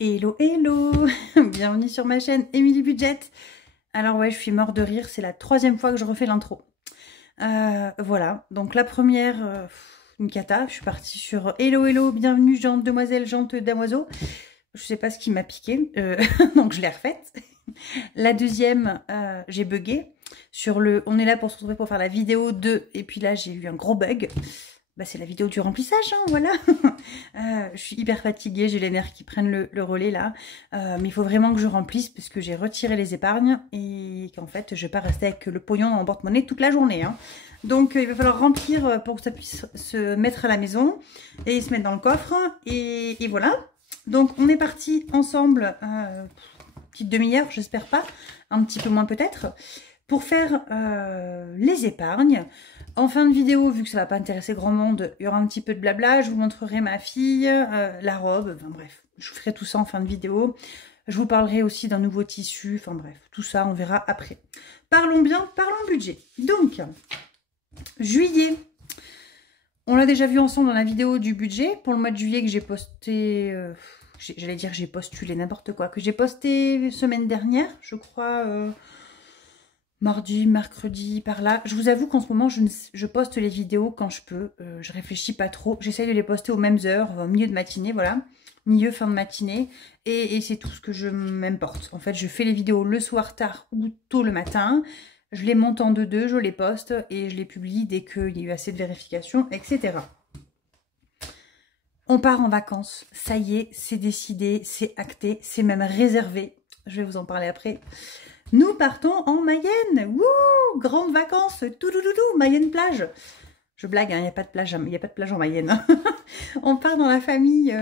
Hello, hello. Bienvenue sur ma chaîne Emily Budget. Alors ouais, je suis mort de rire, c'est la troisième fois que je refais l'intro. Voilà, donc la première, une cata, je suis partie sur Hello, hello, bienvenue, gente, demoiselle, gente, damoiseau. Je sais pas ce qui m'a piqué, donc je l'ai refaite. La deuxième, j'ai bugué sur le... On est là pour se retrouver pour faire la vidéo 2, et puis là j'ai eu un gros bug. Bah, c'est la vidéo du remplissage, hein, voilà. Je suis hyper fatiguée, j'ai les nerfs qui prennent le relais là. Mais il faut vraiment que je remplisse parce que j'ai retiré les épargnes et qu'en fait je vais pas rester avec le pognon en porte-monnaie toute la journée. Hein. Donc il va falloir remplir pour que ça puisse se mettre à la maison et se mettre dans le coffre. Et voilà. Donc on est parti ensemble, petite demi-heure, j'espère pas, un petit peu moins peut-être, pour faire les épargnes. En fin de vidéo, vu que ça va pas intéresser grand monde, il y aura un petit peu de blabla. Je vous montrerai ma fille, la robe, enfin bref, je vous ferai tout ça en fin de vidéo. Je vous parlerai aussi d'un nouveau tissu, enfin bref, tout ça on verra après. Parlons bien, parlons budget. Donc, juillet, on l'a déjà vu ensemble dans la vidéo du budget, pour le mois de juillet que j'ai posté, j'allais dire j'ai postulé n'importe quoi, que j'ai posté semaine dernière, je crois... mardi, mercredi, par là. Je vous avoue qu'en ce moment, je poste les vidéos quand je peux. Je réfléchis pas trop. J'essaye de les poster aux mêmes heures, au milieu de matinée, voilà. Milieu, fin de matinée. Et c'est tout ce que je m'importe. En fait, je fais les vidéos le soir tard ou tôt le matin. Je les monte en deux, je les poste et je les publie dès qu'il y a eu assez de vérifications, etc. On part en vacances. Ça y est, c'est décidé, c'est acté, c'est même réservé. Je vais vous en parler après. Nous partons en Mayenne. Wouh, grandes vacances. Tout, Mayenne plage. Je blague, il n'y a pas de plage, il n'y a pas de plage en Mayenne. On part dans la famille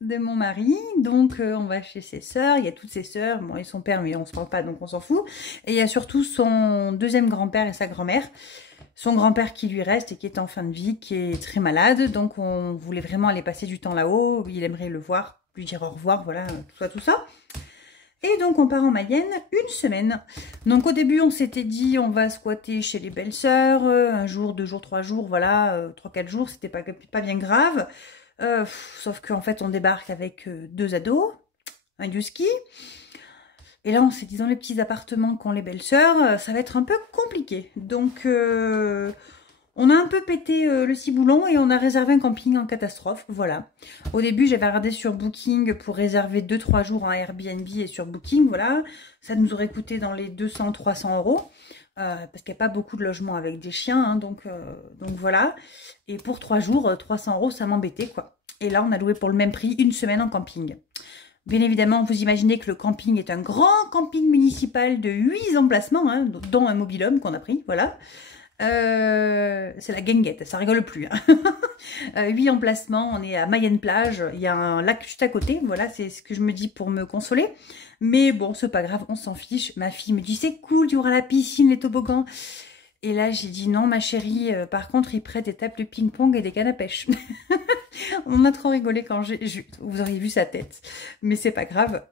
de mon mari. Donc, on va chez ses sœurs. Il y a toutes ses sœurs. Bon, et son père, mais on ne se parle pas, donc on s'en fout. Et il y a surtout son deuxième grand-père et sa grand-mère. Son grand-père qui lui reste et qui est en fin de vie, qui est très malade. Donc, on voulait vraiment aller passer du temps là-haut. Il aimerait le voir, lui dire au revoir, voilà, tout ça. Et donc on part en Mayenne une semaine. Donc au début on s'était dit on va squatter chez les belles-sœurs, un jour, 2 jours, 3 jours, voilà, 3-4 jours, c'était pas bien grave. Sauf qu'en fait on débarque avec 2 ados, un husky. Et là on s'est dit dans les petits appartements qu'ont les belles-sœurs, ça va être un peu compliqué. Donc on a un peu pété le ciboulon et on a réservé un camping en catastrophe, voilà. Au début, j'avais regardé sur Booking pour réserver 2-3 jours en Airbnb et sur Booking, voilà. Ça nous aurait coûté dans les 200-300 €, parce qu'il n'y a pas beaucoup de logements avec des chiens, hein, donc voilà. Et pour 3 jours, 300 €, ça m'embêtait, quoi. Et là, on a loué pour le même prix une semaine en camping. Bien évidemment, vous imaginez que le camping est un grand camping municipal de 8 emplacements, hein, dont un mobil-home qu'on a pris, voilà. C'est la guinguette, ça rigole plus. Hein. 8 emplacements, on est à Mayenne plage, il y a un lac juste à côté, voilà, c'est ce que je me dis pour me consoler. Mais bon, c'est pas grave, on s'en fiche. Ma fille me dit c'est cool, tu auras la piscine, les toboggans. Et là, j'ai dit non, ma chérie, par contre, ils prêtent des tables de ping-pong et des cannes à pêche. On a trop rigolé quand vous auriez vu sa tête. Mais c'est pas grave,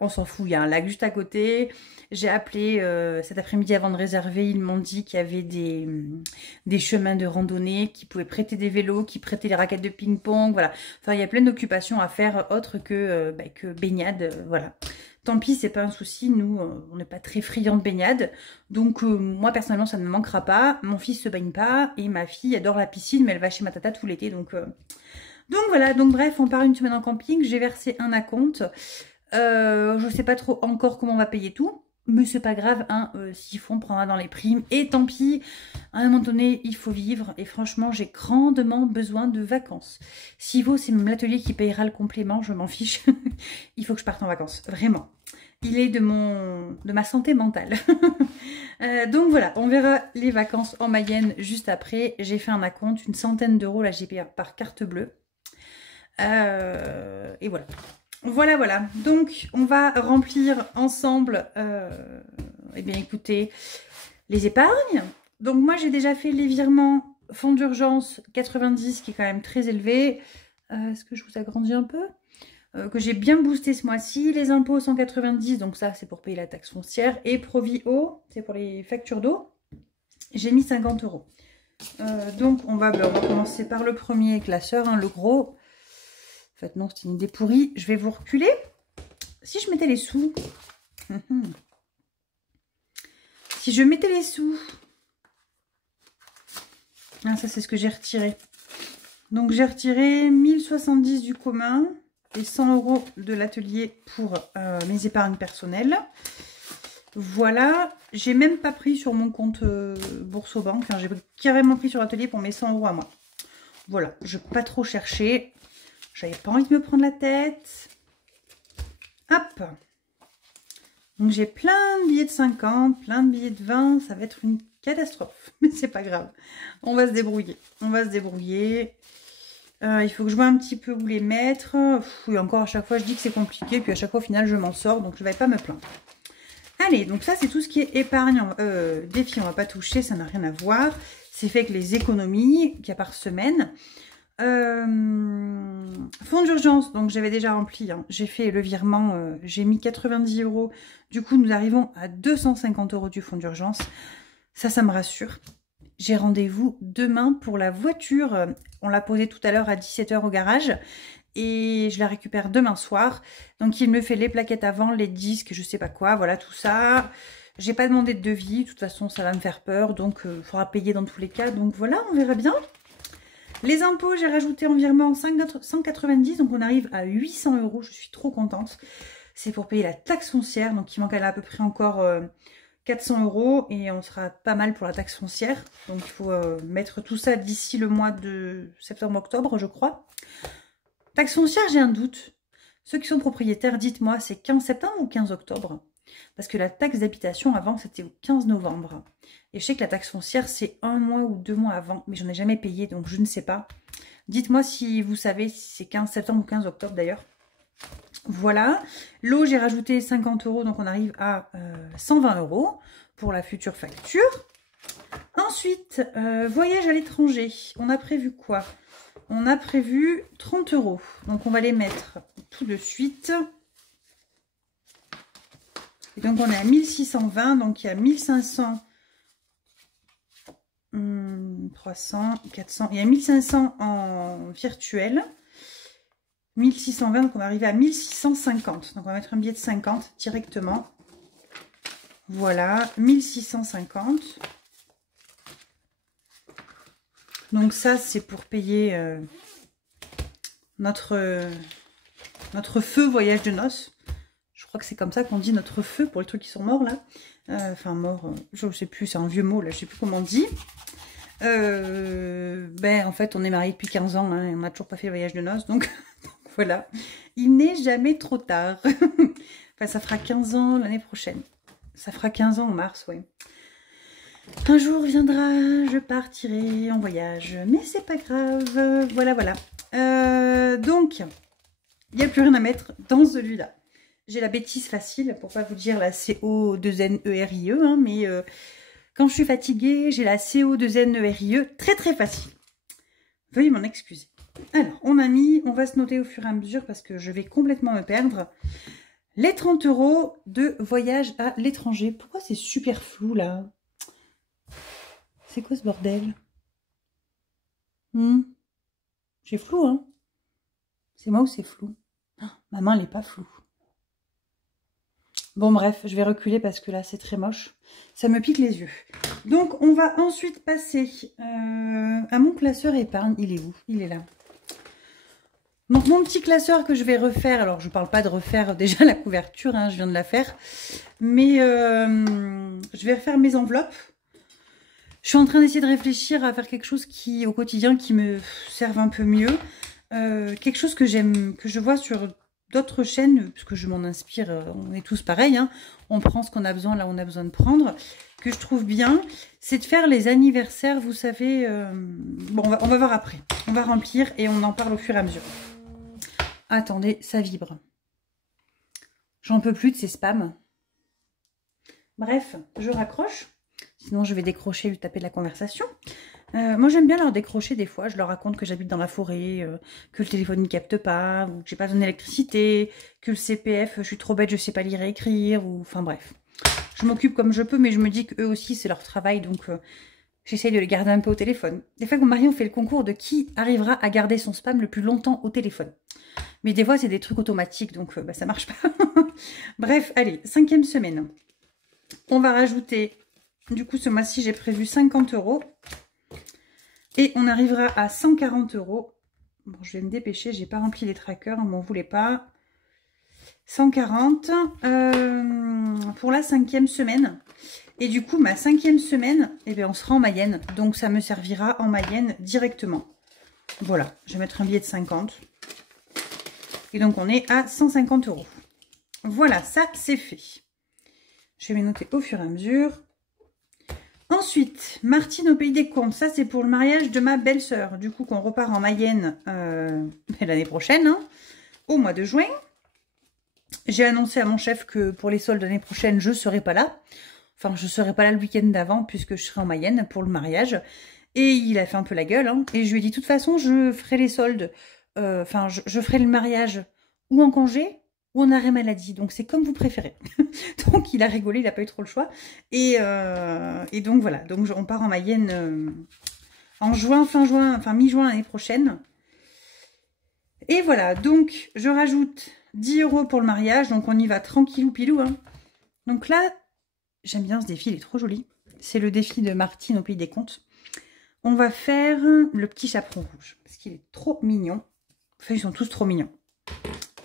on s'en fout, il y a un lac juste à côté. J'ai appelé cet après-midi avant de réserver, ils m'ont dit qu'il y avait des chemins de randonnée, qui pouvaient prêter des vélos, qui prêtaient les raquettes de ping-pong, voilà. Enfin, il y a plein d'occupations à faire autres que baignade, voilà. Tant pis, c'est pas un souci, nous, on n'est pas très friands de baignade. Donc, moi, personnellement, ça ne me manquera pas. Mon fils se baigne pas et ma fille adore la piscine, mais elle va chez ma tata tout l'été. Donc voilà, donc bref, on part une semaine en camping. J'ai versé un acompte. Je sais pas trop encore comment on va payer tout. Mais c'est pas grave, hein, s'il faut, on prendra dans les primes. Et tant pis, à un moment donné, il faut vivre. Et franchement, j'ai grandement besoin de vacances. S'il faut, c'est même l'atelier qui payera le complément, je m'en fiche. Il faut que je parte en vacances, vraiment. Il est de ma santé mentale. Donc voilà, on verra les vacances en Mayenne juste après. J'ai fait un acompte, une centaine d'euros, là j'ai payé par carte bleue. Et voilà. Voilà. Donc, on va remplir ensemble, eh bien, écoutez, les épargnes. Donc, moi, j'ai déjà fait les virements fonds d'urgence 90, qui est quand même très élevé. Est-ce que je vous agrandis un peu? Que j'ai bien boosté ce mois-ci. Les impôts 190, donc ça, c'est pour payer la taxe foncière. Et Provio, c'est pour les factures d'eau. J'ai mis 50 €. Donc, on va commencer par le premier classeur, hein, le gros. En fait, non, c'est une idée pourrie. Je vais vous reculer. si je mettais les sous, si je mettais les sous, ah, ça c'est ce que j'ai retiré. Donc j'ai retiré 1070 du commun et 100 € de l'atelier pour mes épargnes personnelles. Voilà, j'ai même pas pris sur mon compte Boursorama, hein, j'ai carrément pris sur l'atelier pour mes 100 € à moi. Voilà, je vais pas trop chercher, j'avais pas envie de me prendre la tête. Hop, donc j'ai plein de billets de 50, plein de billets de 20, ça va être une catastrophe, mais c'est pas grave, on va se débrouiller, on va se débrouiller. Il faut que je vois un petit peu où les mettre. Et encore à chaque fois je dis que c'est compliqué, puis à chaque fois au final je m'en sors, donc je vais pas me plaindre. Allez, donc ça c'est tout ce qui est épargne, défi on va pas toucher, ça n'a rien à voir. C'est fait avec les économies qu'il y a par semaine. Fonds d'urgence, donc j'avais déjà rempli, hein. J'ai fait le virement, j'ai mis 90 €. Du coup nous arrivons à 250 € du fonds d'urgence. Ça me rassure. J'ai rendez-vous demain pour la voiture. On l'a posée tout à l'heure à 17 h au garage. Et je la récupère demain soir. Donc il me fait les plaquettes avant, les disques, je sais pas quoi, voilà tout ça. J'ai pas demandé de devis, de toute façon ça va me faire peur. Donc il faudra payer dans tous les cas. Donc voilà, on verra bien. Les impôts, j'ai rajouté environ 190, donc on arrive à 800 €. Je suis trop contente. C'est pour payer la taxe foncière, donc il manque à peu près encore 400 € et on sera pas mal pour la taxe foncière. Donc il faut mettre tout ça d'ici le mois de septembre-octobre, je crois. Taxe foncière, j'ai un doute. Ceux qui sont propriétaires, dites-moi, c'est 15 septembre ou 15 octobre? Parce que la taxe d'habitation, avant, c'était au 15 novembre. Et je sais que la taxe foncière, c'est 1 mois ou 2 mois avant. Mais j'en ai jamais payé, donc je ne sais pas. Dites-moi si vous savez si c'est 15 septembre ou 15 octobre, d'ailleurs. Voilà. L'eau, j'ai rajouté 50 €, donc on arrive à 120 € pour la future facture. Ensuite, voyage à l'étranger. On a prévu quoi? On a prévu 30 €. Donc on va les mettre tout de suite. Et donc on est à 1620, donc il y a 1500, 300, 400, il y a 1500 en virtuel. 1620, donc on va arriver à 1650. Donc on va mettre un billet de 50 directement. Voilà, 1650. Donc ça, c'est pour payer notre feu voyage de noces. Je crois que c'est comme ça qu'on dit notre feu pour les trucs qui sont morts là. Enfin morts, je sais plus, c'est un vieux mot là, je sais plus comment on dit. En fait, on est mariés depuis 15 ans, hein, et on n'a toujours pas fait le voyage de noces, donc voilà. Il n'est jamais trop tard. Enfin, ça fera 15 ans l'année prochaine. Ça fera 15 ans en mars, oui. Un jour viendra, je partirai en voyage, mais c'est pas grave. Voilà, voilà. Donc, il n'y a plus rien à mettre dans celui-là. J'ai la bêtise facile, pour pas vous dire la CO2NERIE, hein, mais quand je suis fatiguée, j'ai la CO2NERIE très très facile. Veuillez m'en excuser. Alors, on va se noter au fur et à mesure parce que je vais complètement me perdre. Les 30 € de voyage à l'étranger. Pourquoi c'est super flou là? C'est quoi ce bordel? C'est flou, hein? C'est moi ou c'est flou? Oh, ma main, elle n'est pas floue. Bon, bref, je vais reculer parce que là, c'est très moche. Ça me pique les yeux. Donc, on va ensuite passer à mon classeur épargne. Il est où? Il est là. Donc, mon petit classeur que je vais refaire. Alors, je ne parle pas de refaire déjà la couverture, hein, je viens de la faire. Mais je vais refaire mes enveloppes. Je suis en train d'essayer de réfléchir à faire quelque chose qui, au quotidien, qui me serve un peu mieux. Quelque chose que j'aime, que je vois sur d'autres chaînes, parce que je m'en inspire, on est tous pareils, hein, on prend ce qu'on a besoin là où on a besoin de prendre, que je trouve bien, c'est de faire les anniversaires, vous savez, bon, on va voir après, on va remplir et on en parle au fur et à mesure. Attendez, ça vibre. J'en peux plus de ces spams. Bref, je raccroche, sinon je vais décrocher et lui taper de la conversation. Moi j'aime bien leur décrocher des fois, je leur raconte que j'habite dans la forêt, que le téléphone ne capte pas, ou que j'ai pas besoin d'électricité, que le CPF, je suis trop bête, je sais pas lire et écrire, ou enfin bref. Je m'occupe comme je peux, mais je me dis qu'eux aussi c'est leur travail, donc j'essaye de les garder un peu au téléphone. Des fois que mon mari on fait le concours de qui arrivera à garder son spam le plus longtemps au téléphone. Mais des fois, c'est des trucs automatiques, donc bah, ça marche pas. Bref, allez, 5e semaine. On va rajouter, du coup, ce mois-ci, j'ai prévu 50 €. Et on arrivera à 140 €. Bon, je vais me dépêcher, j'ai pas rempli les trackers, on m'en voulait pas. 140 pour la 5e semaine. Et du coup, ma 5e semaine, eh bien, on sera en Mayenne. Donc, ça me servira en Mayenne directement. Voilà, je vais mettre un billet de 50. Et donc, on est à 150 €. Voilà, ça, c'est fait. Je vais les noter au fur et à mesure. Ensuite, Martine au Pays des Contes. Ça, c'est pour le mariage de ma belle-sœur. Du coup, qu'on repart en Mayenne l'année prochaine, hein, au mois de juin. J'ai annoncé à mon chef que pour les soldes l'année prochaine, je ne serai pas là. Enfin, je ne serai pas là le week-end d'avant puisque je serai en Mayenne pour le mariage. Et il a fait un peu la gueule. Hein, et je lui ai dit, de toute façon, je ferai les soldes. Enfin, je ferai le mariage ou en congé ou en arrêt maladie. Donc, c'est comme vous préférez. Donc, il a rigolé, il n'a pas eu trop le choix. Et donc, voilà. Donc, on part en Mayenne en juin, fin juin, enfin mi-juin l'année prochaine. Et voilà. Donc, je rajoute 10 € pour le mariage. Donc, on y va tranquillou pilou. Hein. Donc là, j'aime bien ce défi, il est trop joli. C'est le défi de Martine au Pays des Contes. On va faire le petit chaperon rouge. Parce qu'il est trop mignon. Enfin, ils sont tous trop mignons.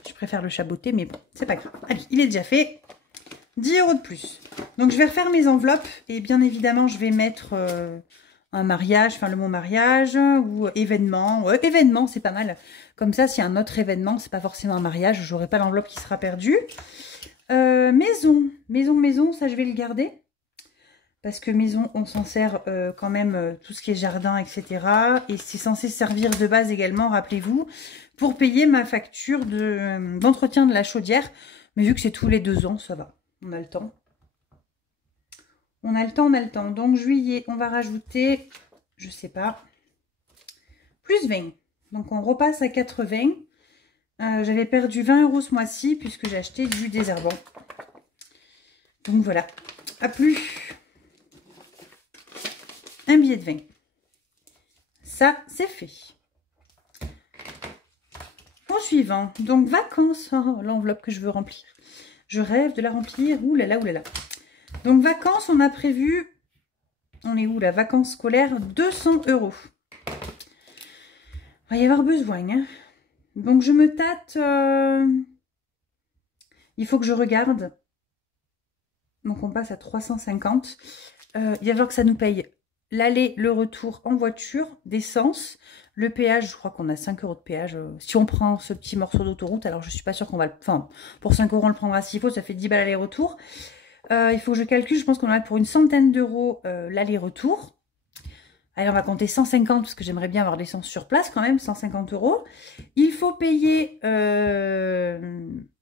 Je préfère le chaboter, mais bon, c'est pas grave. Allez, il est déjà fait. 10 € de plus. Donc, je vais refaire mes enveloppes. Et bien évidemment, je vais mettre un mariage, enfin le mot mariage ou événement. Ouais, événement, c'est pas mal. Comme ça, s'il y a un autre événement, c'est pas forcément un mariage. J'aurai pas l'enveloppe qui sera perdue. Maison, ça je vais le garder. Parce que maison, on s'en sert quand même tout ce qui est jardin, etc. Et c'est censé servir de base également, rappelez-vous, pour payer ma facture d'entretien de la chaudière. Mais vu que c'est tous les 2 ans, ça va. On a le temps. On a le temps. Donc juillet, on va rajouter, je sais pas, plus 20. Donc on repasse à 80. J'avais perdu 20 € ce mois-ci puisque j'ai acheté du désherbant. Donc voilà. À plus. Un billet de 20. Ça, c'est fait. Au suivant. Donc vacances. Oh, l'enveloppe que je veux remplir. Je rêve de la remplir. Ouh là là, ouh là là. Donc vacances, on a prévu. On est où là? Vacances scolaires, 200 €. Il va y avoir besoin. Hein. Donc, je me tâte. Il faut que je regarde. Donc, on passe à 350. Il va falloir que ça nous paye l'aller, le retour en voiture, d'essence. Le péage, je crois qu'on a 5 € de péage. Si on prend ce petit morceau d'autoroute, alors je ne suis pas sûre qu'on va le... Enfin, pour 5 € on le prendra s'il faut, ça fait 10 balles aller-retour. Il faut que je calcule, je pense qu'on en a pour une centaine d'euros l'aller-retour. Allez, on va compter 150 parce que j'aimerais bien avoir l'essence sur place quand même, 150 €. Il faut payer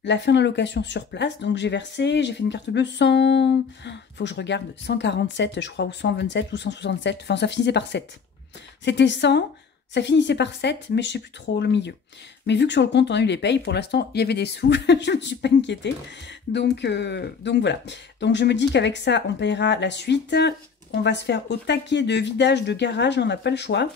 la fin de la location sur place. Donc j'ai versé, j'ai fait une carte bleue 100... Il faut que je regarde, 147 je crois, ou 127 ou 167. Enfin, ça finissait par 7. C'était 100, ça finissait par 7, mais je sais plus trop le milieu. Mais vu que sur le compte on a eu les payes, pour l'instant il y avait des sous, je ne me suis pas inquiétée. Donc voilà. Donc je me dis qu'avec ça on payera la suite. On va se faire au taquet de vidage de garage, on n'a pas le choix.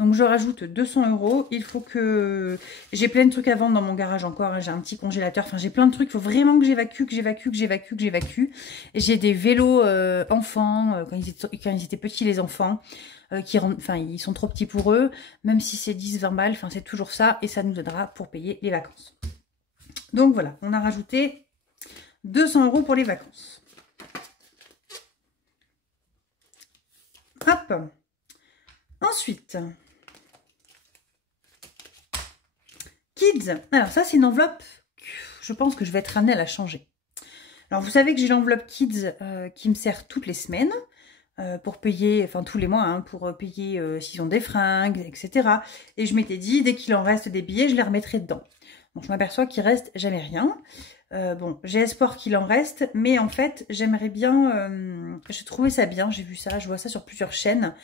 Donc je rajoute 200 €. Il faut que... J'ai plein de trucs à vendre dans mon garage encore. Hein. J'ai un petit congélateur. Enfin, j'ai plein de trucs. Il faut vraiment que j'évacue, Et j'ai des vélos enfants. Quand ils étaient petits, les enfants. Enfin, ils sont trop petits pour eux. Même si c'est 10-20 balles. Enfin, c'est toujours ça. Et ça nous aidera pour payer les vacances. Donc voilà. On a rajouté 200 € pour les vacances. Hop. Ensuite, Kids. Alors ça, c'est une enveloppe, je pense que je vais être amenée à la changer. Alors vous savez que j'ai l'enveloppe Kids qui me sert toutes les semaines pour payer, enfin tous les mois, hein, pour payer s'ils ont des fringues, etc. Et je m'étais dit, dès qu'il en reste des billets, je les remettrai dedans. Donc je m'aperçois qu'il reste jamais rien. Bon, j'ai espoir qu'il en reste, mais en fait, j'aimerais bien, j'ai trouvé ça bien, j'ai vu ça, je vois ça sur plusieurs chaînes,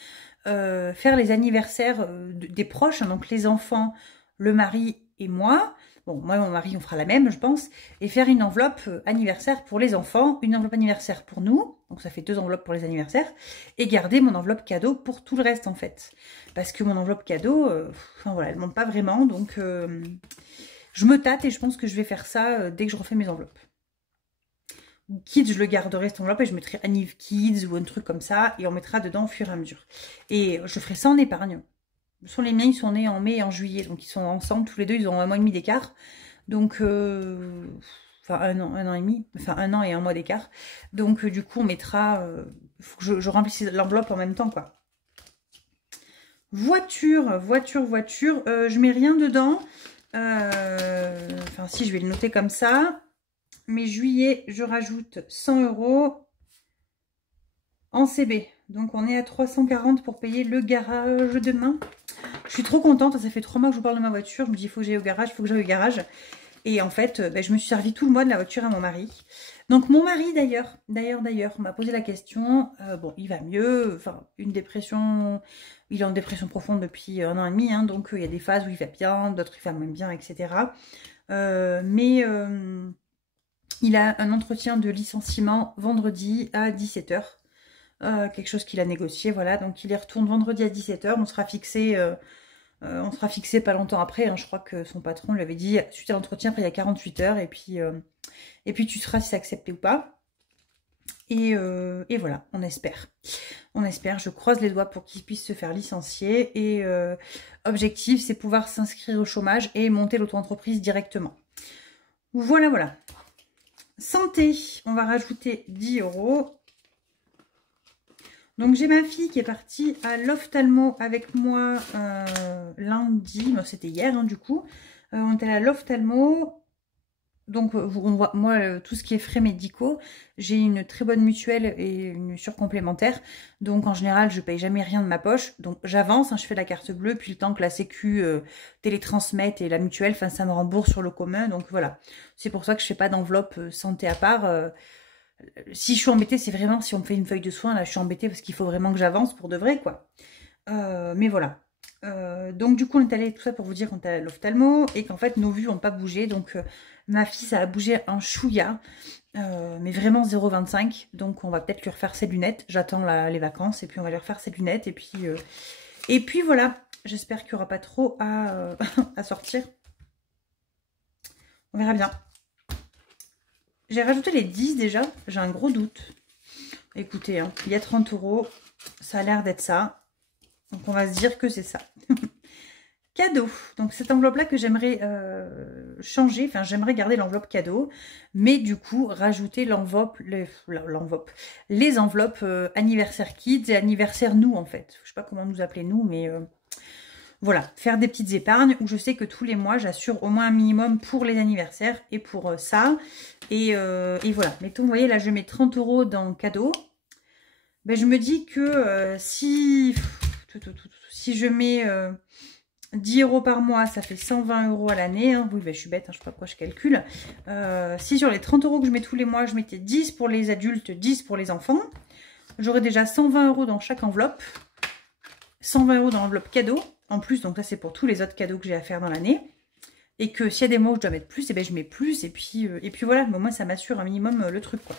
faire les anniversaires des proches, hein, donc les enfants, le mari et moi. Bon, moi et mon mari, on fera la même, je pense, et faire une enveloppe anniversaire pour les enfants, une enveloppe anniversaire pour nous, donc ça fait 2 enveloppes pour les anniversaires, et garder mon enveloppe cadeau pour tout le reste, en fait. Parce que mon enveloppe cadeau, enfin voilà, elle ne monte pas vraiment, donc... Je me tâte et je pense que je vais faire ça dès que je refais mes enveloppes. Kids, je le garderai cette enveloppe et je mettrai Anniv Kids ou un truc comme ça. Et on mettra dedans au fur et à mesure. Et je ferai ça en épargne. Ce sont les miens, ils sont nés en mai et en juillet. Donc ils sont ensemble, tous les deux, ils ont 1 mois et demi d'écart. Donc, enfin 1 an et demi. Enfin 1 an et 1 mois d'écart. Donc du coup, on mettra... faut que je remplisse l'enveloppe en même temps, quoi. Voiture. Je mets rien dedans. Enfin si, je vais le noter comme ça. Mais juillet, je rajoute 100 € en CB. Donc on est à 340 pour payer le garage demain. Je suis trop contente, ça fait 3 mois que je vous parle de ma voiture. Je me dis, il faut que j'aille au garage, il faut que j'aille au garage. Et en fait, je me suis servi tout le mois de la voiture à mon mari. Donc mon mari d'ailleurs, m'a posé la question. Bon, il va mieux, enfin une dépression, il est en dépression profonde depuis 1 an et demi. Hein, donc il y a des phases où il va bien, d'autres il va moins bien, etc. Il a un entretien de licenciement vendredi à 17 h. Quelque chose qu'il a négocié, voilà. Donc il y retourne vendredi à 17 h. On sera fixé pas longtemps après. Hein. Je crois que son patron lui avait dit, suite à l'entretien, après il y a 48 heures. Et puis tu seras si c'est accepté ou pas. Et voilà, on espère. On espère, je croise les doigts pour qu'il puisse se faire licencier. Et objectif, c'est pouvoir s'inscrire au chômage et monter l'auto-entreprise directement. Voilà. Santé, on va rajouter 10 €. Donc j'ai ma fille qui est partie à l'ophtalmo avec moi lundi, c'était hier hein, du coup. On est allé à l'ophtalmo. Donc on voit, moi tout ce qui est frais médicaux, j'ai une très bonne mutuelle et une surcomplémentaire. Donc en général je paye jamais rien de ma poche. Donc j'avance, hein, je fais la carte bleue, puis le temps que la sécu télétransmette et la mutuelle, enfin ça me rembourse sur le commun. Donc voilà, c'est pour ça que je fais pas d'enveloppe santé à part. Si je suis embêtée, c'est vraiment si on me fait une feuille de soins, là je suis embêtée parce qu'il faut vraiment que j'avance pour de vrai quoi. Mais voilà. Donc du coup on est allé, tout ça pour vous dire qu'on est allé à l'ophtalmo et qu'en fait nos vues n'ont pas bougé. Donc ma fille ça a bougé un chouïa, mais vraiment 0,25. Donc on va peut-être lui refaire ses lunettes. J'attends les vacances et puis on va lui refaire ses lunettes. Et puis voilà, j'espère qu'il n'y aura pas trop à, à sortir. On verra bien. J'ai rajouté les 10 déjà, j'ai un gros doute. Écoutez, hein, il y a 30 €, ça a l'air d'être ça. Donc on va se dire que c'est ça. Cadeau. Donc cette enveloppe-là que j'aimerais changer, enfin j'aimerais garder l'enveloppe cadeau, mais du coup rajouter les enveloppes anniversaire kids et anniversaire nous en fait. Je sais pas comment nous appeler nous, mais voilà, faire des petites épargnes où je sais que tous les mois j'assure au moins un minimum pour les anniversaires et pour ça. Et voilà, mettons, vous voyez là je mets 30 € dans cadeau. Ben, je me dis que si je mets 10 € par mois, ça fait 120 € à l'année. Hein. Oui, ben, je suis bête, hein, je sais pas pourquoi je calcule. Si sur les 30 € que je mets tous les mois, je mettais 10 pour les adultes, 10 pour les enfants, j'aurais déjà 120 € dans chaque enveloppe. 120 € dans l'enveloppe cadeau. En plus, donc ça c'est pour tous les autres cadeaux que j'ai à faire dans l'année. Et que s'il y a des mois où je dois mettre plus, et ben je mets plus. Et puis voilà, mais au moins ça m'assure un minimum le truc quoi.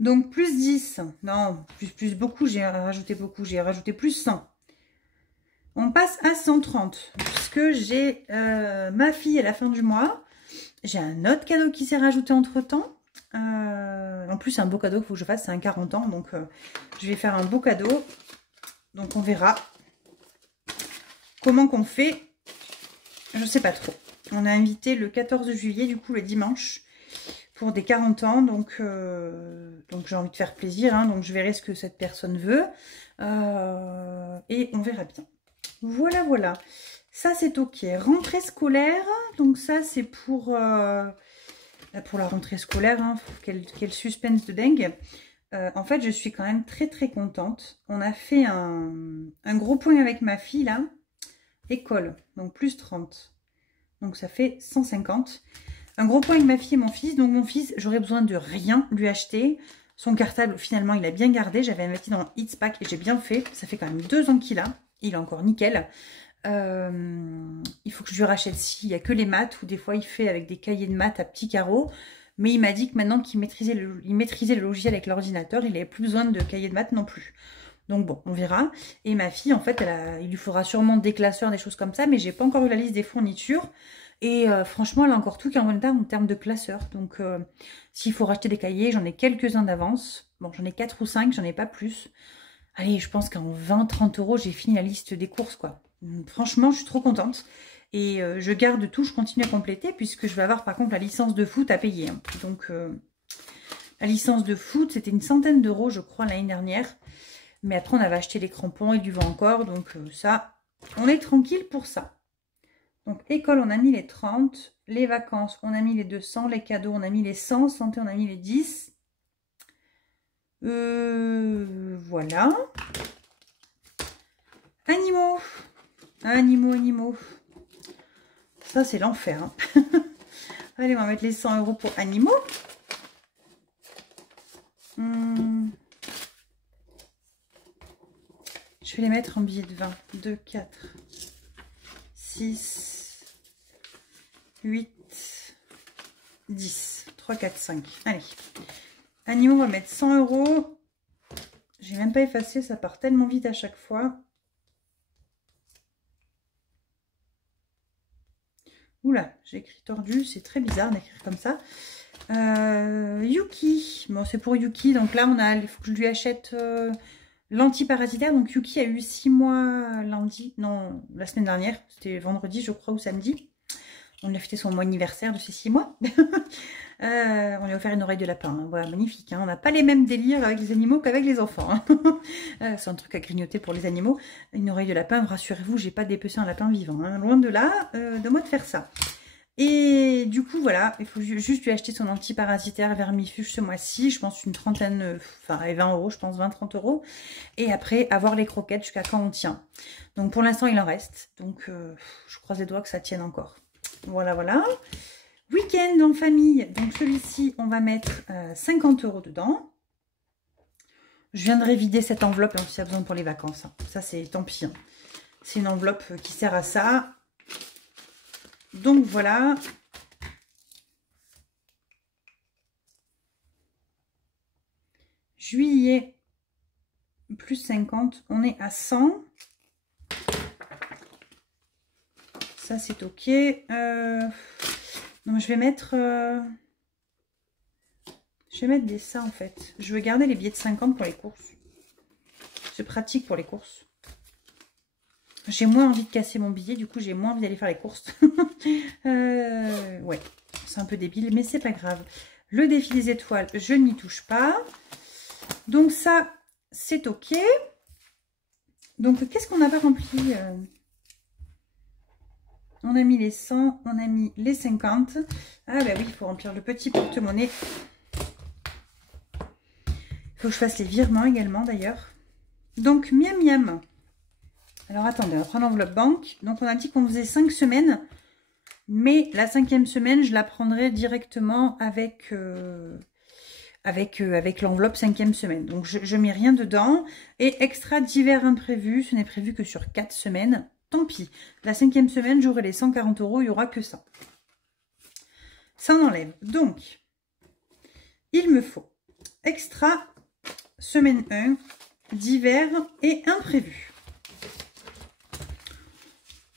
Donc plus 10. Non, plus beaucoup, j'ai rajouté beaucoup. J'ai rajouté plus 100. On passe à 130. Puisque j'ai ma fille à la fin du mois. J'ai un autre cadeau qui s'est rajouté entre temps. En plus, c'est un beau cadeau qu'il faut que je fasse. C'est un 40 ans. Donc je vais faire un beau cadeau. Donc on verra comment qu'on fait. Je sais pas trop. On a invité le 14 juillet, du coup le dimanche, pour des 40 ans. Donc j'ai envie de faire plaisir. Hein, donc je verrai ce que cette personne veut. Et on verra bien. Voilà. Ça c'est ok. Rentrée scolaire. Donc ça c'est pour la rentrée scolaire. Hein, quel suspense de dingue. En fait je suis quand même très contente. On a fait un gros point avec ma fille là. École, donc plus 30. Donc ça fait 150. Un gros point avec ma fille et mon fils. Donc mon fils, j'aurais besoin de rien lui acheter. Son cartable, finalement, il a bien gardé. J'avais investi dans It's Pack et j'ai bien fait. Ça fait quand même 2 ans qu'il a. Il est encore nickel. Il faut que je lui rachète s'il n'y a que les maths. Ou des fois, il fait avec des cahiers de maths à petits carreaux. Mais il m'a dit que maintenant qu'il maîtrisait le logiciel avec l'ordinateur, il n'avait plus besoin de cahiers de maths non plus. Donc bon, on verra. Et ma fille, en fait, il lui faudra sûrement des classeurs, des choses comme ça, mais j'ai pas encore eu la liste des fournitures. Et franchement, elle a encore tout qui est en bon état en termes de classeur. Donc, s'il faut racheter des cahiers, j'en ai quelques-uns d'avance. Bon, j'en ai 4 ou 5, j'en ai pas plus. Allez, je pense qu'en 20-30 euros, j'ai fini la liste des courses, quoi. Franchement, je suis trop contente. Et je garde tout, je continue à compléter, puisque je vais avoir par contre la licence de foot à payer. Hein. Donc, la licence de foot, c'était une centaine d'euros, je crois, l'année dernière. Mais après, on avait acheté les crampons et du vent encore. Donc, ça, on est tranquille pour ça. Donc, école, on a mis les 30. Les vacances, on a mis les 200. Les cadeaux, on a mis les 100. Santé, on a mis les 10. Voilà. Animaux. Animaux. Ça, c'est l'enfer. Hein. Allez, on va mettre les 100 euros pour animaux. Je vais les mettre en billets de 20. 2, 4, 6, 8, 10. 3, 4, 5. Allez. Animaux, on va mettre 100 euros. J'ai même pas effacé, ça part tellement vite à chaque fois. Oula, j'ai écrit tordu, c'est très bizarre d'écrire comme ça. Yuki, bon c'est pour Yuki, donc là il faut que je lui achète l'antiparasitaire. Donc Yuki a eu 6 mois lundi, non la semaine dernière, c'était vendredi je crois ou samedi. On lui a fêté son mois anniversaire de ses 6 mois. On lui a offert une oreille de lapin, hein. Voilà, magnifique. Hein. On n'a pas les mêmes délires avec les animaux qu'avec les enfants. Hein. C'est un truc à grignoter pour les animaux. Une oreille de lapin, rassurez-vous, j'ai pas dépecé un lapin vivant. Hein. Loin de là, de moi de faire ça. Et du coup, voilà, il faut juste lui acheter son antiparasitaire vermifuge ce mois-ci. Je pense une trentaine, enfin 20 euros, je pense 20-30 euros. Et après, avoir les croquettes jusqu'à quand on tient. Donc pour l'instant, il en reste. Donc je croise les doigts que ça tienne encore. Voilà, voilà. Week-end en famille. Donc celui-ci, on va mettre 50 euros dedans. Je viendrai vider cette enveloppe hein, si y a besoin pour les vacances. Hein. Ça, c'est tant pis. Hein. C'est une enveloppe qui sert à ça. Donc voilà. Juillet, plus 50. On est à 100. Ça, c'est OK. Donc, je vais mettre des ça, en fait. Je vais garder les billets de 50 pour les courses. C'est pratique pour les courses. J'ai moins envie de casser mon billet. Du coup, j'ai moins envie d'aller faire les courses. Ouais, c'est un peu débile, mais c'est pas grave. Le défi des étoiles, je n'y touche pas. Donc, ça, c'est OK. Donc, qu'est-ce qu'on n'a pas rempli On a mis les 100, on a mis les 50. Ah bah oui, il faut remplir le petit porte-monnaie. Il faut que je fasse les virements également d'ailleurs. Donc, miam miam. Alors attendez, on va prendre l'enveloppe banque. Donc on a dit qu'on faisait 5 semaines. Mais la 5e semaine, je la prendrai directement avec l'enveloppe 5e semaine. Donc je ne mets rien dedans. Et extra divers imprévus, ce n'est prévu que sur 4 semaines. Tant pis. La 5e semaine, j'aurai les 140 euros, il n'y aura que ça. Ça on enlève. Donc, il me faut extra semaine 1, divers et imprévus.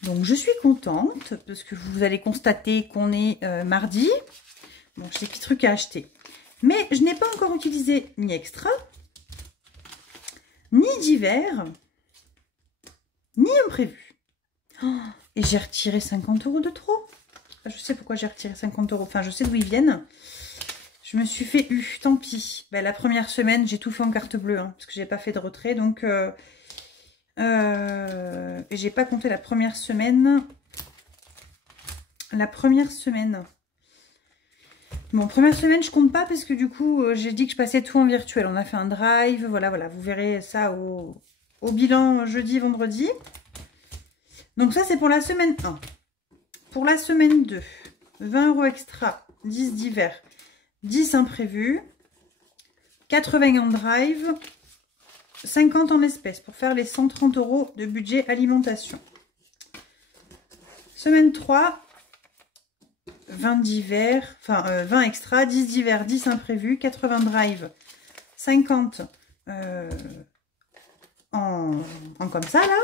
Donc, je suis contente parce que vous allez constater qu'on est mardi. Bon, j'ai des petits trucs à acheter. Mais je n'ai pas encore utilisé ni extra, ni divers, ni imprévu. Oh, et j'ai retiré 50 euros de trop. Je sais pourquoi j'ai retiré 50 euros. Enfin, je sais d'où ils viennent. Je me suis fait tant pis. Ben, la première semaine, j'ai tout fait en carte bleue. Hein, parce que j'ai pas fait de retrait. Donc, j'ai pas compté la première semaine. Bon, première semaine, je compte pas parce que du coup, j'ai dit que je passais tout en virtuel. On a fait un drive. Voilà, voilà. Vous verrez ça au bilan jeudi, vendredi. Donc ça, c'est pour la semaine 1. Pour la semaine 2, 20 euros extra, 10 divers, 10 imprévus, 80 en drive, 50 en espèces pour faire les 130 euros de budget alimentation. Semaine 3, 20 divers, enfin 20 extra, 10 divers, 10 imprévus, 80 drive, 50 en comme ça là.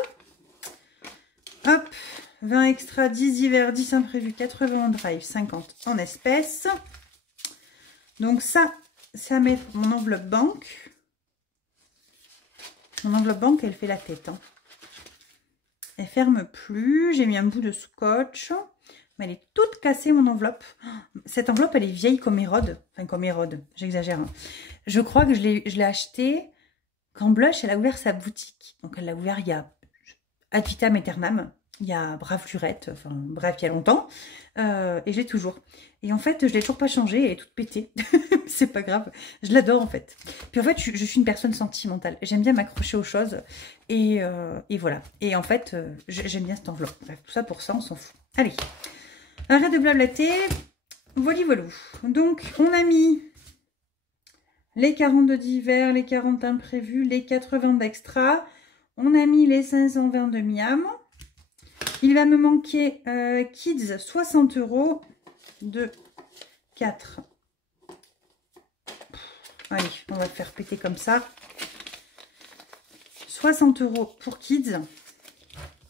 Hop, 20 extra, 10 divers, 10 imprévus, 80 en drive, 50 en espèces. Donc ça, c'est à mettre mon enveloppe banque. Mon enveloppe banque, elle fait la tête. Hein. Elle ferme plus. J'ai mis un bout de scotch. Mais elle est toute cassée, mon enveloppe. Cette enveloppe, elle est vieille comme Hérode. Enfin, comme Hérode, j'exagère. Hein. Je crois que je l'ai achetée quand Blush, elle a ouvert sa boutique. Donc, elle l'a ouvert il y a ad vitam aeternam. Il y a brave lurette. Enfin, bref, il y a longtemps. Et je l'ai toujours. Et en fait, je l'ai toujours pas changée. Elle est toute pétée. C'est pas grave. Je l'adore, en fait. Puis, en fait, je suis une personne sentimentale. J'aime bien m'accrocher aux choses. Et voilà. Et en fait, j'aime bien cette enveloppe. Bref, tout ça pour ça, on s'en fout. Allez. Arrête de blablater. Voilà, voilà. Donc, on a mis les 42 d'hiver, les 40 imprévus, les 80 d'extra. On a mis les 520 de Miam. Il va me manquer Kids 60 €. 2, 4. Allez, on va le faire péter comme ça. 60 € pour Kids.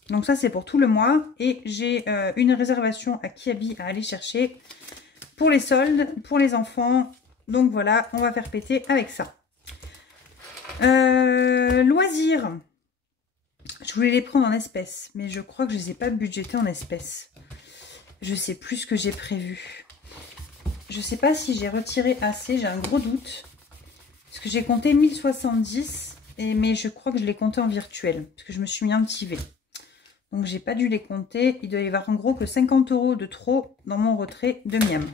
Donc ça, c'est pour tout le mois. Et j'ai une réservation à Kiabi à aller chercher pour les soldes, pour les enfants. Donc voilà, on va faire péter avec ça. Loisirs. Je voulais les prendre en espèces, mais je crois que je ne les ai pas budgétés en espèces. Je ne sais plus ce que j'ai prévu. Je ne sais pas si j'ai retiré assez, j'ai un gros doute. Parce que j'ai compté 1070, mais je crois que je l'ai compté en virtuel. Parce que je me suis mis un petit V. Donc, j'ai pas dû les compter. Il doit y avoir en gros que 50 € de trop dans mon retrait de Miam.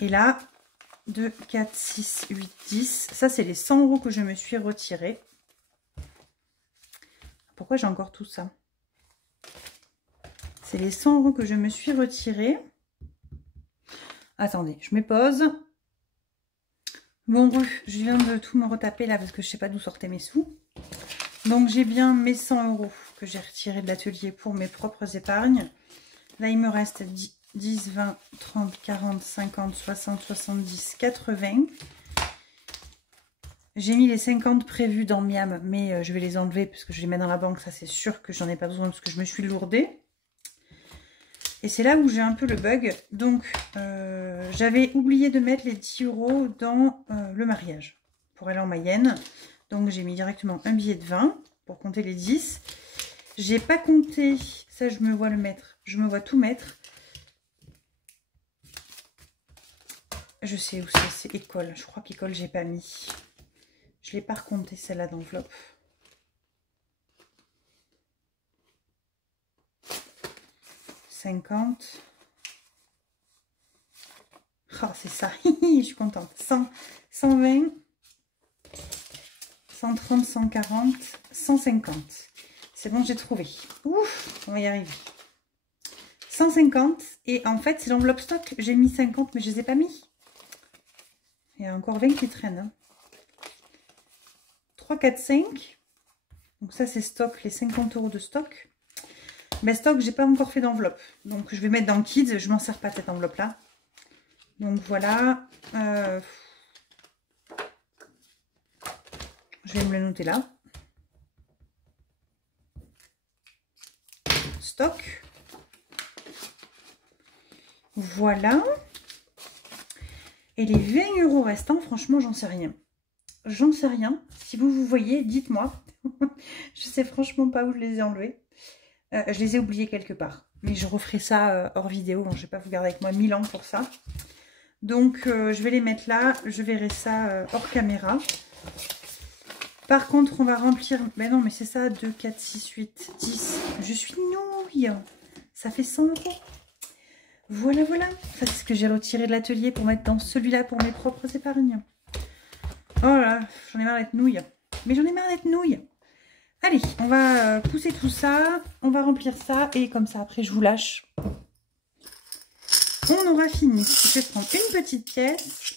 Et là, 2, 4, 6, 8, 10. Ça, c'est les 100 € que je me suis retiré. Pourquoi j'ai encore tout ça? C'est les 100 € que je me suis retiré. Attendez, je me pose. Bon, je viens de tout me retaper là parce que je sais pas d'où sortaient mes sous. Donc, j'ai bien mes 100 € que j'ai retirés de l'atelier pour mes propres épargnes. Là, il me reste 10, 20, 30, 40, 50, 60, 70, 80. J'ai mis les 50 prévus dans Miam, mais je vais les enlever parce que je les mets dans la banque. Ça, c'est sûr que j'en ai pas besoin parce que je me suis lourdée. Et c'est là où j'ai un peu le bug. Donc, j'avais oublié de mettre les 10 € dans le mariage pour aller en Mayenne. Donc, j'ai mis directement un billet de 20 pour compter les 10. J'ai pas compté, ça je me vois le mettre. Je me vois tout mettre. Je sais où c'est école. Je crois qu'école, j'ai pas mis. Je l'ai pas recompté celle-là d'enveloppe. « 50. » Oh, c'est ça. Je suis contente. 100, 120. 130, 140, 150. C'est bon, j'ai trouvé. Ouf, on va y arriver. 150. Et en fait, c'est l'enveloppe stock. J'ai mis 50, mais je ne les ai pas mis. Il y a encore 20 qui traînent. Hein. 3, 4, 5. Donc ça, c'est stock, les 50 € de stock. Mais stock, j'ai pas encore fait d'enveloppe. Donc, je vais mettre dans Kids. Je m'en sers pas de cette enveloppe-là. Donc, voilà. Je vais me le noter là. Stock. Voilà. Et les 20 € restants, franchement, j'en sais rien. J'en sais rien. Si vous voyez, dites-moi. Je sais franchement pas où je les ai enlevés. Je les ai oubliés quelque part. Mais je referai ça hors vidéo. Bon, je ne vais pas vous garder avec moi 1000 ans pour ça. Donc, je vais les mettre là. Je verrai ça hors caméra. Par contre, on va remplir... Ben non, mais c'est ça. 2, 4, 6, 8, 10. Je suis nouille. Ça fait 100 €. Voilà, voilà. Ça, c'est ce que j'ai retiré de l'atelier pour mettre dans celui-là pour mes propres épargnes. Oh là, j'en ai marre d'être nouille. Mais j'en ai marre d'être nouille. Allez, on va pousser tout ça. On va remplir ça. Et comme ça, après, je vous lâche. On aura fini. Je vais prendre une petite pièce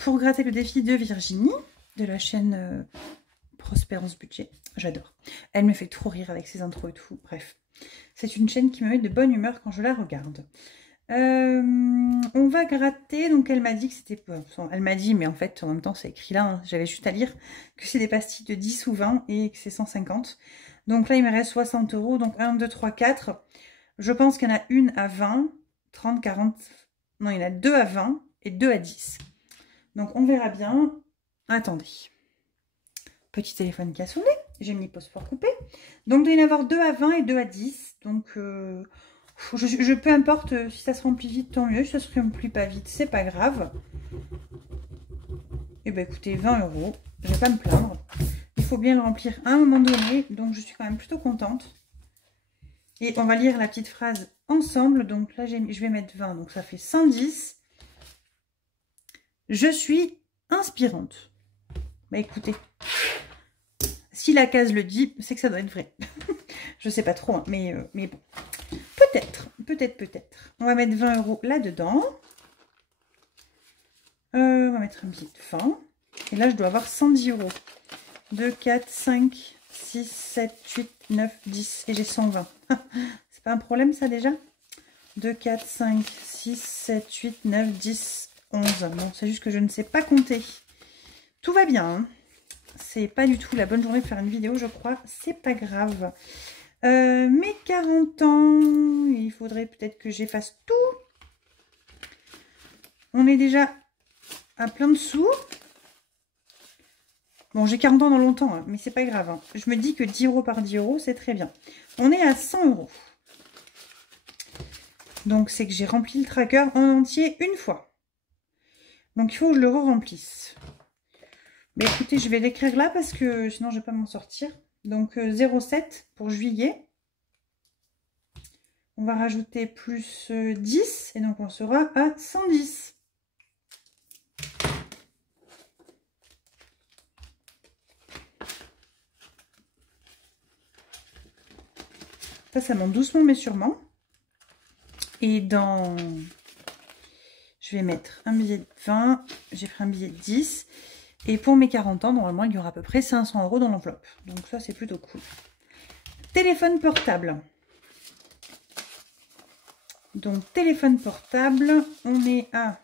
pour gratter le défi de Virginie, de la chaîne Prospérance Budget. J'adore. Elle me fait trop rire avec ses intros et tout. Bref, c'est une chaîne qui me met de bonne humeur quand je la regarde. On va gratter. Donc elle m'a dit que c'était... Elle m'a dit, mais en fait, en même temps, c'est écrit là. Hein, j'avais juste à lire que c'est des pastilles de 10 ou 20 et que c'est 150. Donc là, il me reste 60 €. Donc 1, 2, 3, 4. Je pense qu'il y en a une à 20, 30, 40... Non, il y en a 2 à 20 et 2 à 10. Donc on verra bien. Attendez. Petit téléphone qui a sonné. J'ai mis pause pour couper. Donc il doit y en avoir 2 à 20 et 2 à 10. Donc peu importe, si ça se remplit vite, tant mieux. Si ça se remplit pas vite, c'est pas grave. Et ben écoutez, 20 €. Je vais pas me plaindre. Il faut bien le remplir à un moment donné. Donc je suis quand même plutôt contente. Et on va lire la petite phrase ensemble. Donc là, je vais mettre 20. Donc ça fait 110. Je suis inspirante. Bah écoutez, si la case le dit, c'est que ça doit être vrai. Je sais pas trop, hein, mais bon. Peut-être. On va mettre 20 € là-dedans. On va mettre un billet de 20. Et là, je dois avoir 110 €. 2, 4, 5, 6, 7, 8, 9, 10. Et j'ai 120. C'est pas un problème, ça, déjà? 2, 4, 5, 6, 7, 8, 9, 10, 11. Bon, c'est juste que je ne sais pas compter. Tout va bien, hein. C'est pas du tout la bonne journée de faire une vidéo, je crois. C'est pas grave. Mes 40 ans, il faudrait peut-être que j'efface tout. On est déjà à plein de sous. Bon, j'ai 40 ans dans longtemps, hein, mais c'est pas grave. Hein. Je me dis que 10 € par 10 €, c'est très bien. On est à 100 €. Donc, c'est que j'ai rempli le tracker en entier une fois. Donc, il faut que je le re-remplisse. Mais écoutez, je vais l'écrire là parce que sinon, je ne vais pas m'en sortir. Donc, 0,7 pour juillet. On va rajouter plus 10. Et donc, on sera à 110. Ça monte doucement mais sûrement. Et dans... Je vais mettre un billet de 20. J'ai pris un billet de 10. Et pour mes 40 ans, normalement, il y aura à peu près 500 € dans l'enveloppe. Donc ça, c'est plutôt cool. Téléphone portable. Donc, téléphone portable, on est à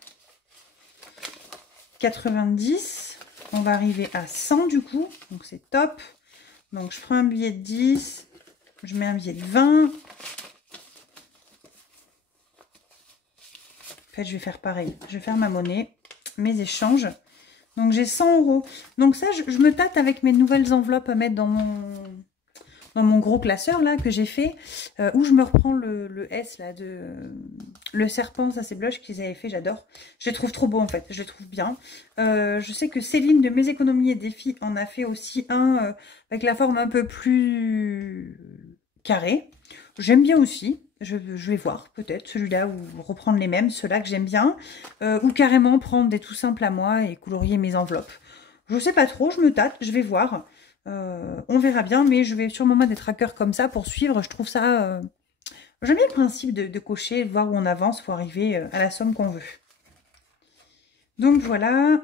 90. On va arriver à 100 du coup. Donc, c'est top. Donc, je prends un billet de 10. Je mets un billet de 20. En fait, je vais faire pareil. Je vais faire ma monnaie, mes échanges. Donc, j'ai 100 €. Donc, ça, je me tâte avec mes nouvelles enveloppes à mettre dans mon gros classeur, là, que j'ai fait. Où je me reprends le S, là, le serpent. Ça, c'est Blush qu'ils avaient fait. J'adore. Je les trouve trop beaux, en fait. Je les trouve bien. Je sais que Céline, de Mes Économies et Défis, en a fait aussi un avec la forme un peu plus carrée. J'aime bien aussi. Je vais voir peut-être celui-là ou reprendre les mêmes, ceux-là que j'aime bien. Ou carrément prendre des tout simples à moi et colorier mes enveloppes. Je sais pas trop, je me tâte, je vais voir. On verra bien, mais je vais sûrement mettre des trackers comme ça pour suivre. Je trouve ça... J'aime bien le principe de cocher, de voir où on avance pour arriver à la somme qu'on veut. Donc voilà,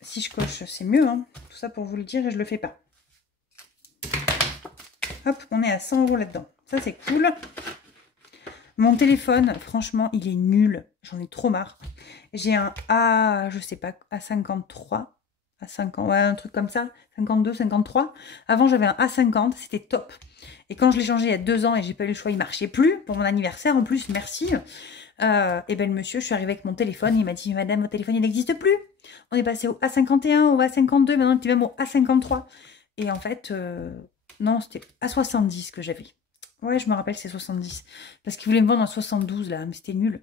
si je coche, c'est mieux. Hein. Tout ça pour vous le dire et je le fais pas. Hop, on est à 100 € là-dedans. Ça, c'est cool. Mon téléphone, franchement, il est nul. J'en ai trop marre. J'ai un A, je sais pas, A53. À 50, ouais, un truc comme ça, 52, 53. Avant, j'avais un A50, c'était top. Et quand je l'ai changé il y a 2 ans et j'ai pas eu le choix, il marchait plus pour mon anniversaire. En plus, merci. Et ben le monsieur, je suis arrivée avec mon téléphone, il m'a dit, madame, votre téléphone, il n'existe plus. On est passé au A51, au A52, maintenant, on est même au A53. Et en fait, non, c'était A70 que j'avais. Ouais, je me rappelle, c'est 70. Parce qu'il voulait me vendre un 72, là, mais c'était nul.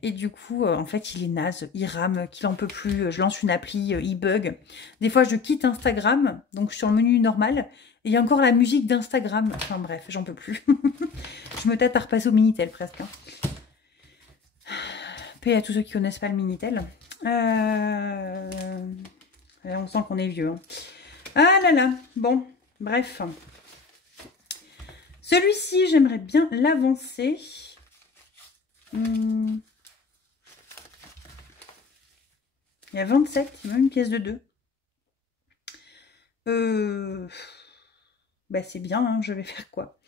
Et du coup, en fait, il est naze, il rame, qu'il en peut plus. Je lance une appli, il bug. Des fois, je quitte Instagram, donc je suis sur le menu normal. Et il y a encore la musique d'Instagram. Enfin bref, j'en peux plus. Je me tâte à repasser au Minitel, presque. Hein. Paix à tous ceux qui connaissent pas le Minitel. On sent qu'on est vieux. Hein. Ah là là, bon, bref. Celui-ci, j'aimerais bien l'avancer. Il y a 27, il y a même une pièce de 2. Bah c'est bien, hein, je vais faire quoi?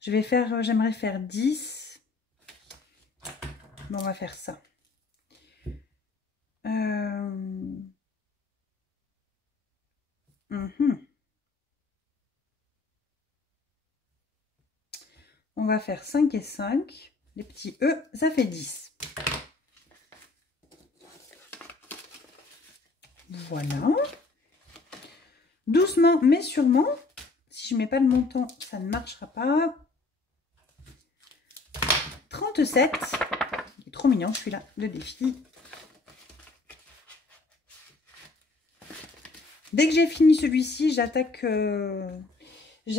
J'aimerais faire 10. Bon, on va faire ça. On va faire 5 et 5. Les petits E, ça fait 10. Voilà. Doucement, mais sûrement. Si je ne mets pas le montant, ça ne marchera pas. 37. Il est trop mignon celui-là, le défi. Dès que j'ai fini celui-ci, j'attaque... Ils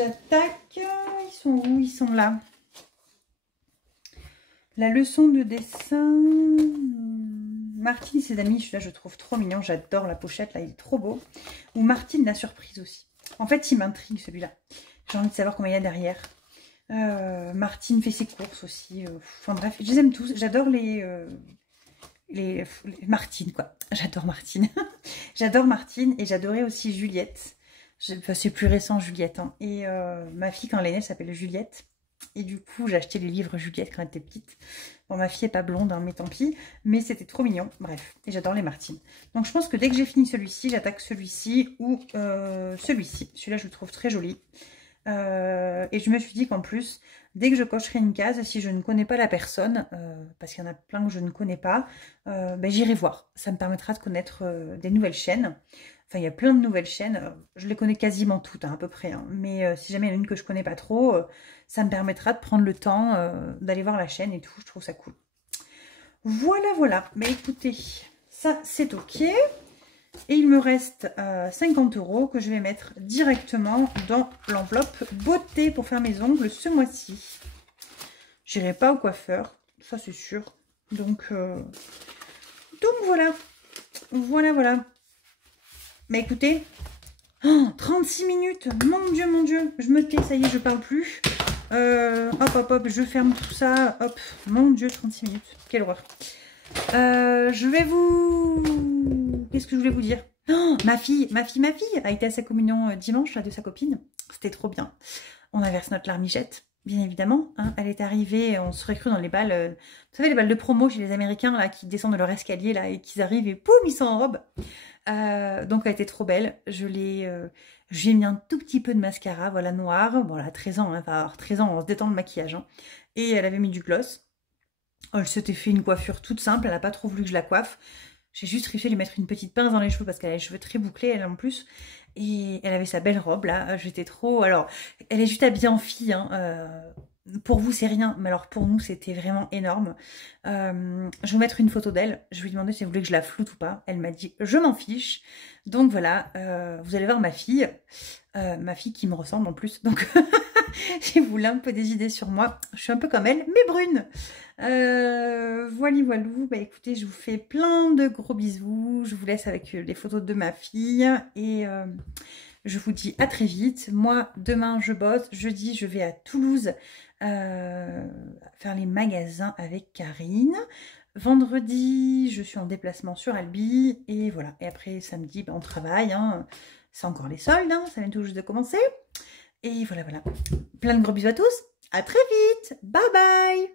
sont où? Ils sont là. La leçon de dessin... Martine et ses amis, celui-là je trouve trop mignon. J'adore la pochette, là il est trop beau. Ou Martine la surprise aussi. En fait, il m'intrigue celui-là. J'ai envie de savoir comment il y a derrière. Martine fait ses courses aussi. Enfin bref, je les aime tous. J'adore les Martine, quoi. J'adore Martine. J'adore Martine et j'adorais aussi Juliette. Enfin, c'est plus récent, Juliette. Hein. Et ma fille, quand elle est née, elle s'appelle Juliette. Et du coup, j'ai acheté les livres Juliette quand elle était petite. Bon, ma fille n'est pas blonde, hein, mais tant pis. Mais c'était trop mignon. Bref, et j'adore les Martines. Donc, je pense que dès que j'ai fini celui-ci, j'attaque celui-ci ou celui-ci. Celui-là, je le trouve très joli. Et je me suis dit qu'en plus, dès que je cocherai une case, si je ne connais pas la personne, parce qu'il y en a plein que je ne connais pas, ben, j'irai voir. Ça me permettra de connaître des nouvelles chaînes. Enfin, il y a plein de nouvelles chaînes. Je les connais quasiment toutes, hein, à peu près. Hein. Mais si jamais il y en a une que je ne connais pas trop, ça me permettra de prendre le temps d'aller voir la chaîne et tout. Je trouve ça cool. Voilà, voilà. Mais écoutez, ça, c'est OK. Et il me reste 50 € que je vais mettre directement dans l'enveloppe beauté pour faire mes ongles ce mois-ci. J'irai pas au coiffeur, ça c'est sûr. Donc voilà. Voilà, voilà. Mais écoutez, 36 minutes, mon Dieu, je me tais, ça y est, je parle plus. Hop, je ferme tout ça, hop, mon Dieu, 36 minutes, quelle horreur. Je vais vous... Qu'est-ce que je voulais vous dire? Oh, ma fille a été à sa communion dimanche, là, de sa copine. C'était trop bien. On a versé notre larmichette, bien évidemment. Hein. Elle est arrivée, on serait cru dans les balles... vous savez, les balles de promo chez les Américains, là, qui descendent de leur escalier, là, et qui arrivent, et poum, ils sont en robe. Donc, elle était trop belle. Je lui ai mis un tout petit peu de mascara, voilà, noir. Bon, elle a 13 ans, hein, enfin, alors 13 ans, on se détend le maquillage. Hein. Et elle avait mis du gloss. Elle s'était fait une coiffure toute simple, elle n'a pas trop voulu que je la coiffe. J'ai juste réussi à lui mettre une petite pince dans les cheveux parce qu'elle a les cheveux très bouclés, elle en plus. Et elle avait sa belle robe là, j'étais trop... Alors, elle est juste habillée en fille, hein. Pour vous c'est rien, mais alors pour nous c'était vraiment énorme. Je vais vous mettre une photo d'elle, je lui ai demandé si elle voulait que je la floute ou pas. Elle m'a dit je m'en fiche. Donc voilà, vous allez voir ma fille qui me ressemble en plus. Donc j'ai voulu un peu des idées sur moi. Je suis un peu comme elle, mais brune. Voilou. Bah écoutez, je vous fais plein de gros bisous. Je vous laisse avec les photos de ma fille. Et je vous dis à très vite. Moi, demain, je bosse. Jeudi, je vais à Toulouse faire les magasins avec Karine. Vendredi, je suis en déplacement sur Albi. Et voilà. Et après, samedi, bah, on travaille. Hein. C'est encore les soldes. Hein. Ça vient tout juste de commencer. Et voilà. Plein de gros bisous à tous. À très vite. Bye bye.